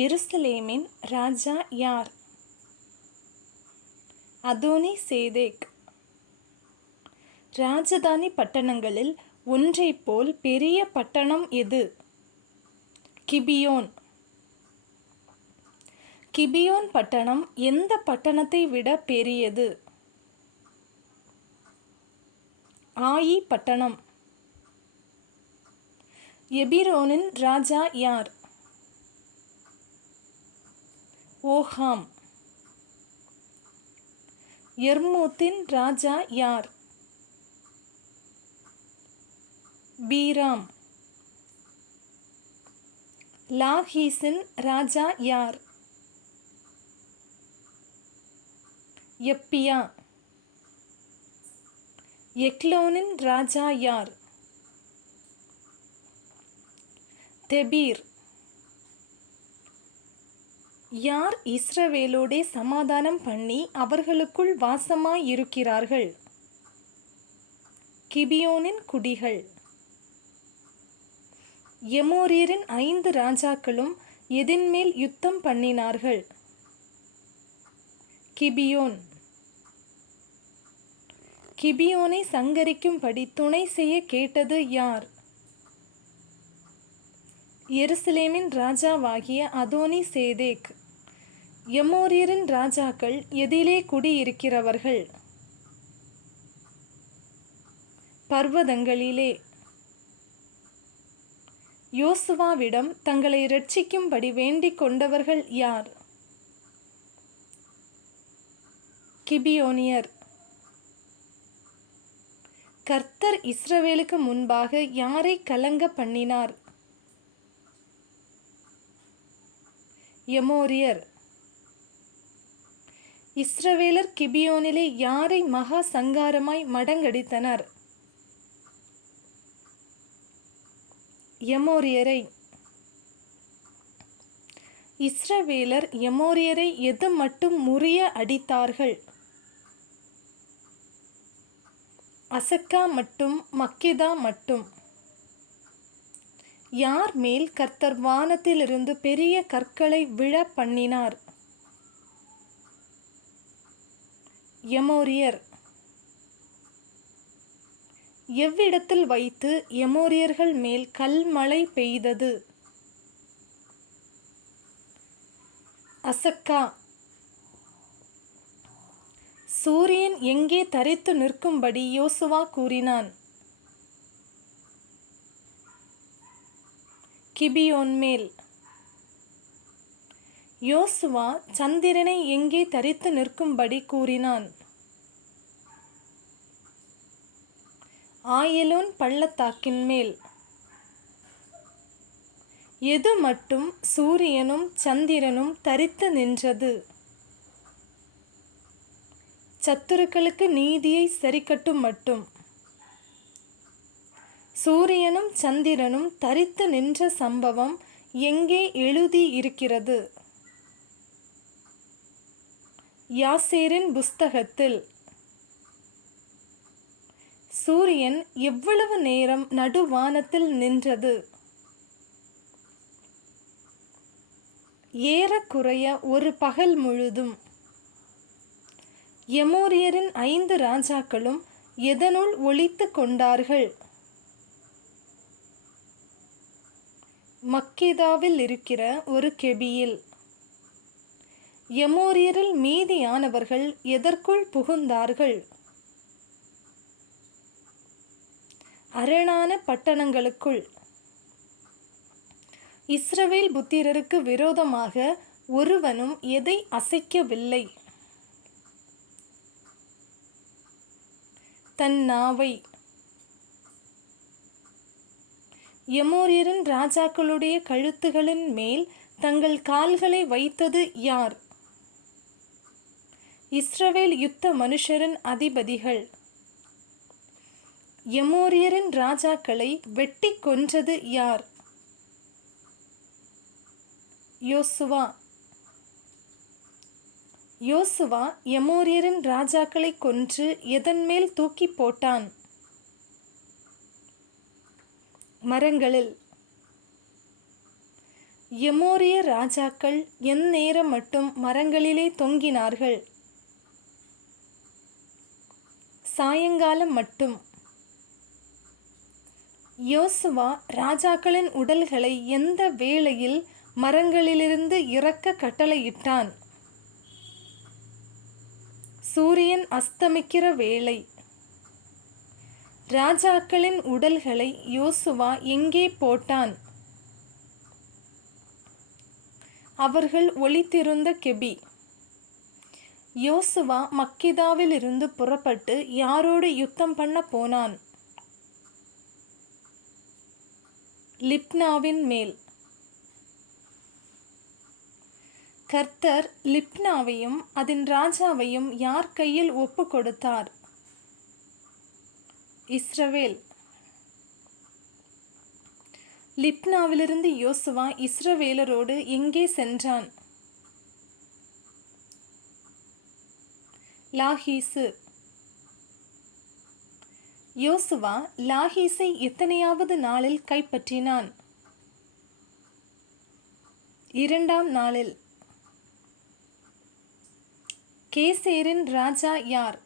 எருசலேமின் ராஜா யார்? அதோனி சேதேக். ராஜதானி பட்டணங்களில் ஒன்றைப் போல் பெரிய பட்டணம் எது? கிபியோன். கிபியோன் பட்டணம் எந்த பட்டணத்தை விட பெரியது? ஆயி பட்டணம். எபிரோனின் ராஜா யார்? ஓஹாம். யர்மூத்தின் ராஜா யார்? பீராம். லாகீசின் ராஜா யார்? யப்பியா. எக்லோனின் ராஜா யார்? தெபீர். யார் இஸ்ரவேலோடே சமாதானம் பண்ணி அவர்களுக்குள் வாசமாயிருக்கிறார்கள்? கிபியோனின் குடிகள். எமோரியரின் 5 ராஜாக்களும் எதின்மேல் யுத்தம் பண்ணினார்கள்? கிபியோன். கிபியோனை சங்கரிக்கும்படி துணை செய்ய கேட்டது யார்? எருசலேமின் ராஜாவாகிய அதோனி சேதேக். எமோரியரின் ராஜாக்கள் எதிலே குடியிருக்கிறவர்கள்? பர்வதங்களிலே. யோசுவாவிடம் தங்களை இரட்சிக்கும்படி வேண்டிக் கொண்டவர்கள் யார்? கிபியோனியர். கர்த்தர் இஸ்ரவேலுக்கு முன்பாக யாரை கலங்க பண்ணினார்? எமோரியர். இஸ்ரவேலர் கிபியோனிலே யாரை மகா சங்காரமாய் மடங்கடித்தனர்? எமோரியரை. இஸ்ரவேலர் எமோரியரை எது மட்டும் முறிய அடித்தார்கள்? அசக்கா மட்டும், மக்கெதா மட்டும். யார் மேல் கர்த்தர் வானத்திலிருந்து பெரிய கற்களை விழ பண்ணினார்? எமோரியர். எவ்விடத்தில் வைத்து எமோரியர்கள் மேல் கல்மழை பெய்தது? அசக்கா. சூரியன் எங்கே தரித்து நிற்கும்படி யோசுவா கூறினான்? கிபியோன் மேல். யோசுவா சந்திரனை எங்கே தரித்து நிற்கும்படி கூறினான்? ஆயலோன் பள்ளத்தாக்கின் மேல். எது மட்டும் சூரியனும் சந்திரனும் தரித்து நின்றது? சத்துருக்களுக்கு நீதியை சரிக்கட்டும் மட்டும். சூரியனும் சந்திரனும் தரித்து நின்ற சம்பவம் எங்கே எழுதி இருக்கிறது? யாசேரின் புஸ்தகத்தில். சூரியன் எவ்வளவு நேரம் நடுவானத்தில் நின்றது? ஏறக்குறைய ஒரு பகல் முழுதும். எமோரியரின் 5 ராஜாக்களும் எதனுள் ஒளித்து கொண்டார்கள்? மக்கெதாவில் இருக்கிற ஒரு கெபியில். எமோரியரில் மீதியானவர்கள் எதற்குள் புகுந்தார்கள்? அரணான பட்டணங்களுக்குள். இஸ்ரவேல் புத்திரருக்கு விரோதமாக ஒருவனும் எதை அசைக்கவில்லை? தன் நாவை. எமோரியரின் ராஜாக்களுடைய கழுத்துகளின் மேல் தங்கள் கால்களை வைத்தது யார்? இஸ்ரவேல் யுத்த மனுஷரின் அதிபதிகள். எமோரியரின் ராஜாக்களை வெட்டி கொன்றது யார்? யோசுவா. யோசுவா எமோரியரின் ராஜாக்களை கொன்று எதன் மேல் தூக்கி போட்டான்? மரங்களில். எமோரிய ராஜாக்கள் எந்நேரம் மட்டும் மரங்களிலே தொங்கினார்கள்? சாயங்காலம் மட்டும். யோசுவா ராஜாக்களின் உடல்களை எந்த வேளையில் மரங்களிலிருந்து இறக்க கட்டளையிட்டான்? சூரியன் அஸ்தமிக்கிற வேளை. ராஜாக்களின் உடல்களை யோசுவா எங்கே போட்டான்? அவர்கள் ஒளித்திருந்த கெபி. யோசுவா மக்கிதாவிலிருந்து புறப்பட்டு யாரோடு யுத்தம் பண்ண போனான்? லிப்னாவின் மேல். கர்த்தர் லிப்னாவையும் அதன் ராஜாவையும் யார் கையில் ஒப்பு கொடுத்தார்? இஸ்ரவேல். லிப்னாவிலிருந்து யோசுவா இஸ்ரவேலரோடு எங்கே சென்றான்? லாகீசு. யோசுவா லாகீசை எத்தனையாவது நாளில் கைப்பற்றினான்? 2ஆம் நாளில். கேசேரின் ராஜா யார்?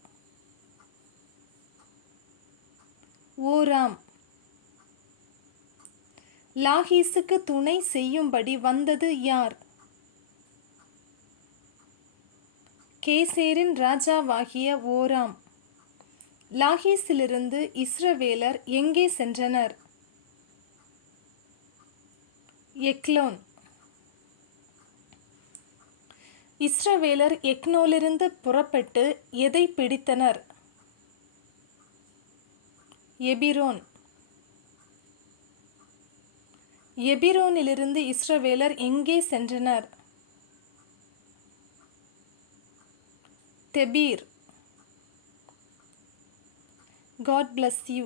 ஓராம். லாகீசுக்கு துணை செய்யும்படி வந்தது யார்? கேசேரின் ராஜாவாகிய ஓராம். லாகீசிலிருந்து இஸ்ரவேலர் எங்கே சென்றனர்? எக்லோன். இஸ்ரவேலர் எக்னோலிருந்து புறப்பட்டு எதை பிடித்தனர்? எபிரோன். எபிரோனிலிருந்து இஸ்ரவேலர் எங்கே சென்றனர்? தெபீர். God bless you.